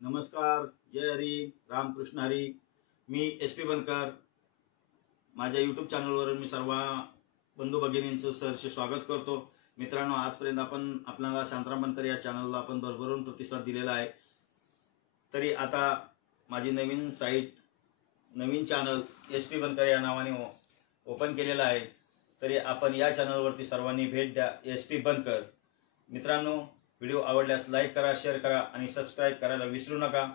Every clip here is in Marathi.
नमस्कार, जय हरी, रामकृष्ण हरी. मी SP बनकर. माझ्या यूट्यूब चॅनलवर मी सर्व बंधू भगिनींचं सहर्ष स्वागत करतो. मित्रांनो, आजपर्यंत आपण आपल्याला शांताराम बनकर या चॅनलला आपण भरभरून प्रतिसाद दिलेला आहे. तरी आता माझी नवीन साईट, नवीन चॅनल SP बनकर या नावाने ओपन केलेला आहे. तरी आपण या चॅनलवरती सर्वांनी भेट द्या. SP बनकर. मित्रांनो, व्हिडिओ आवडल्यास लाईक करा, शेअर करा आणि सबस्क्राईब करायला विसरू नका.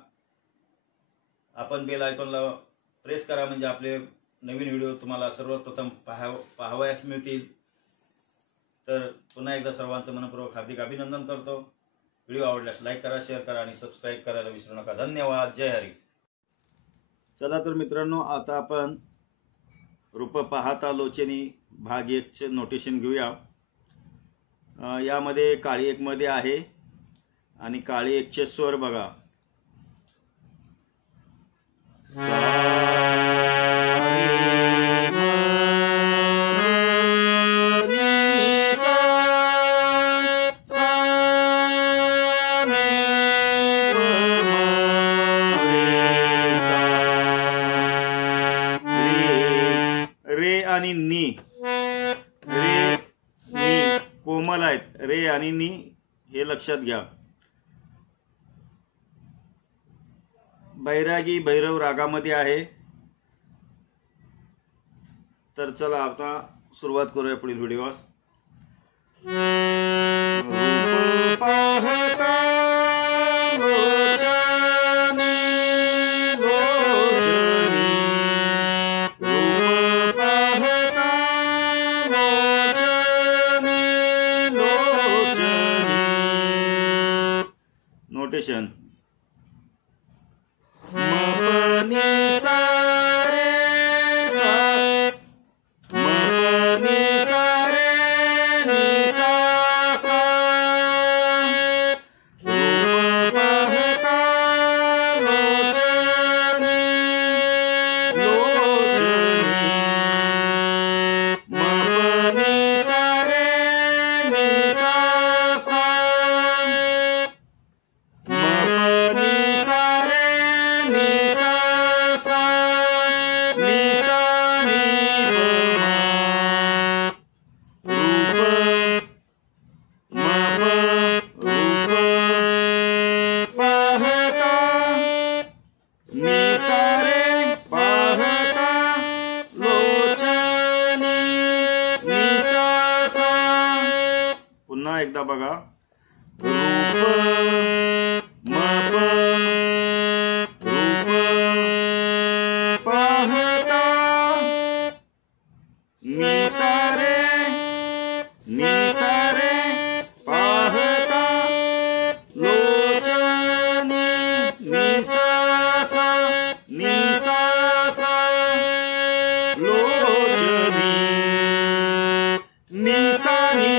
आपण बेल आयकॉनला प्रेस करा म्हणजे आपले नवीन व्हिडिओ तुम्हाला सर्वप्रथम पाहावयास मिळतील. तर पुन्हा एकदा सर्वांचं मनपूर्वक हार्दिक अभिनंदन करतो. व्हिडिओ आवडल्यास लाईक करा, शेअर करा आणि सबस्क्राईब करायला विसरू नका. धन्यवाद. जय हरी. चला तर मित्रांनो, आता आपण रूप पाहता लोचनी भाग 1चे नोटेशन घेऊया. यामध्ये काळी 1 मध्ये आहे आणि काळी 1चे स्वर बघा. रे आणि नी, रे नी कोमल आहेत. रे आणि नी हे लक्षात घ्या. बैरागी भैरव रागामध्ये आहे. तर चला आता सुरुवात करूया पुढील व्हिडिओस. नोटेशन एकदा बघा. रूप रूप पाहता निसारे पाहता लोचनी निसासा लोचनी निसानी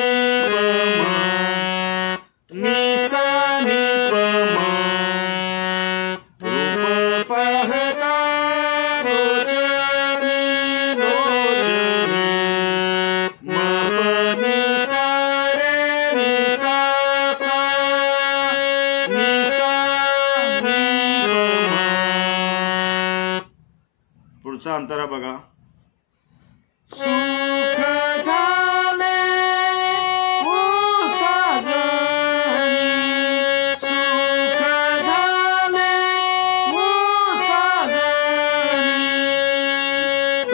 पुढचा अंतरा बघा. सुख झाले साजनी, सुख झाले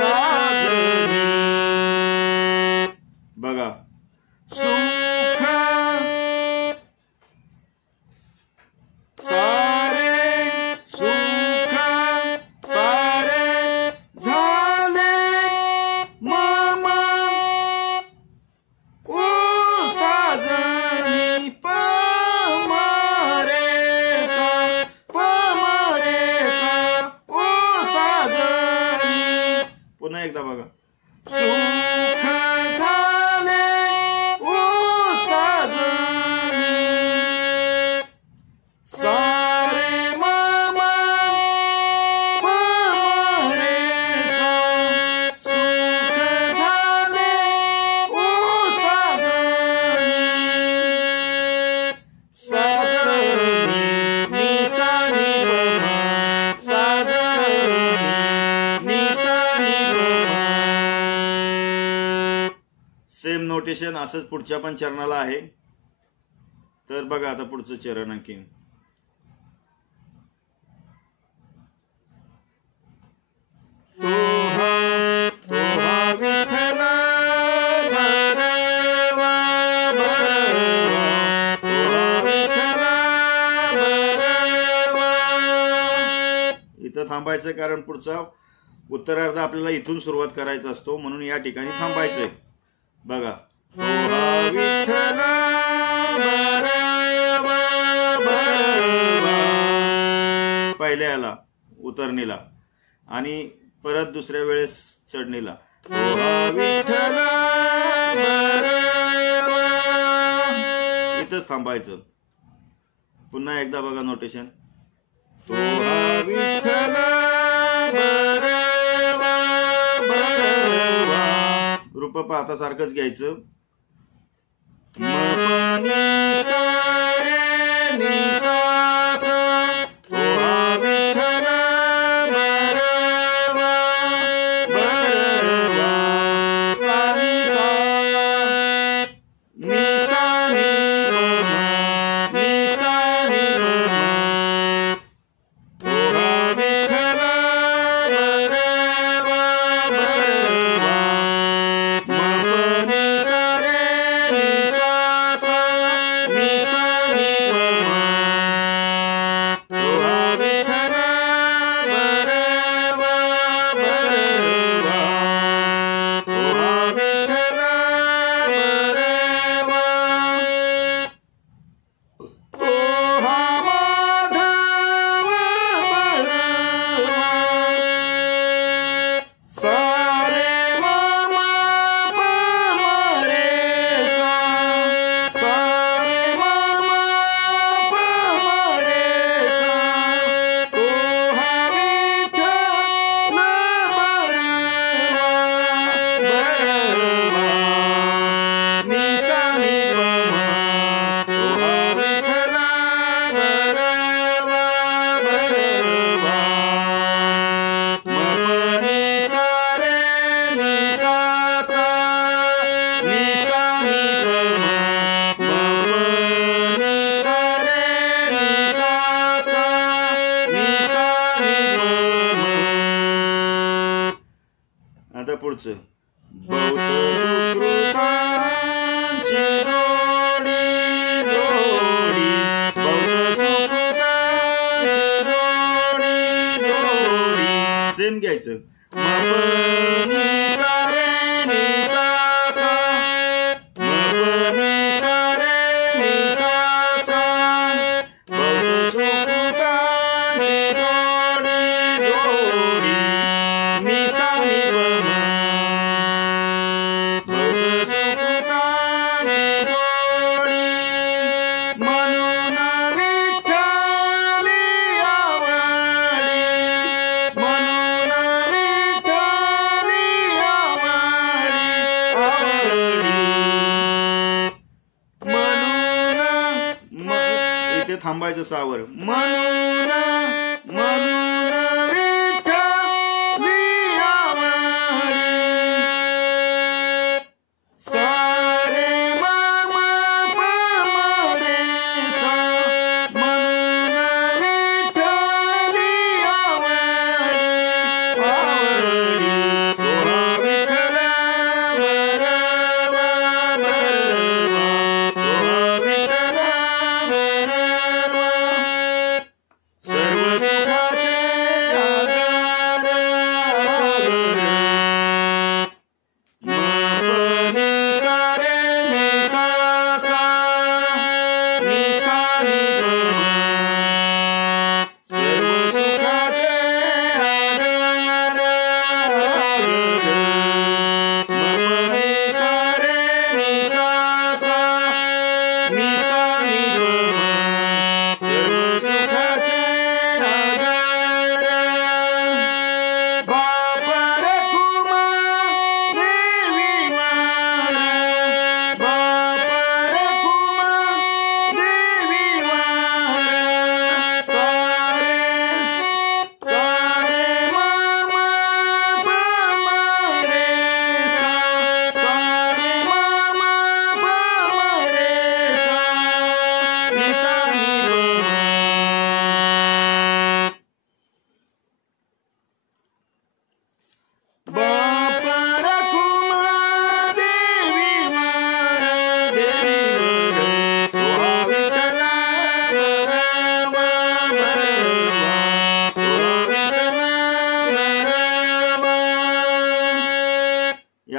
साजनी बघा. सुख सारे सुख सारे झाले नोटेशन असंच पुढच्या पण चरणाला आहे. तर बघा आता पुढचं चरण आणखी. इथं थांबायचं कारण पुढचा उत्तरार्ध आपल्याला इथून सुरुवात करायचा असतो, म्हणून या ठिकाणी थांबायचंय. बघा पहिल्या याला उतरणीला आणि परत दुसऱ्या वेळेस चढणीला. इथंच थांबायचं. पुन्हा एकदा बघा नोटेशन. रूप पाहता सारखंच घ्यायचं. आता पुढचं. सेम घ्यायचं. थांबायचं सावर. म्हणून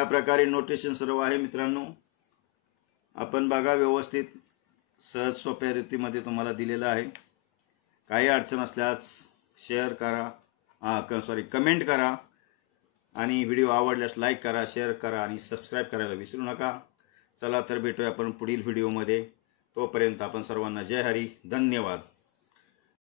या प्रकारे नोटेशन सर्व आहे मित्रांनो. आपण बघा व्यवस्थित, सहज सोप्या रीतीमध्ये तुम्हाला दिलेलं आहे. काही अडचण असल्यास शेअर करा, कमेंट करा आणि व्हिडिओ आवडल्यास लाईक करा, शेअर करा आणि सबस्क्राईब करायला विसरू नका. चला तर भेटूया आपण पुढील व्हिडिओमध्ये. तोपर्यंत आपण सर्वांना जय हरी, धन्यवाद.